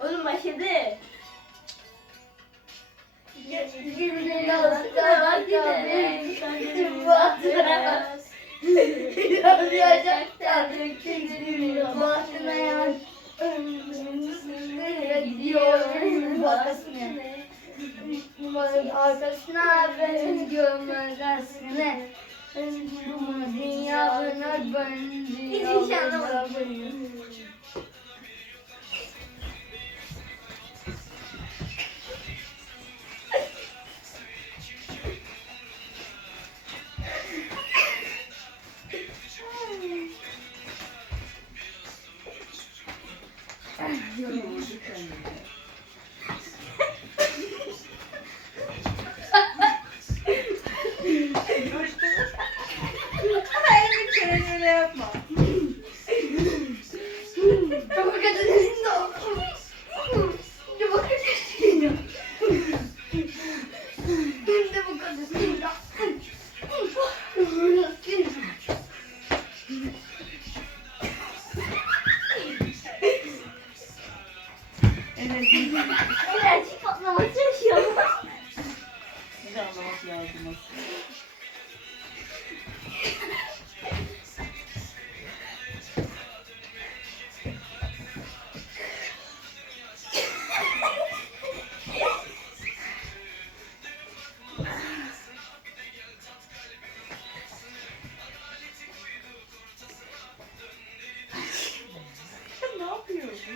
Oğlum başladı. Birbirine alıştılar. Bak yine. Bu atlara bak. Yanacaklar. Kendini bahtına yan. Nereye gidiyor? Bahtına. Arkasına ben görmezsine. Dünya bana ben. Hiç hiç şey anlamadım. Ama elini çöreğini öyle yapma. Çok kötü Enerji patlaması yaşıyor. Bir de anlamak lazım. ne yapıyorsun?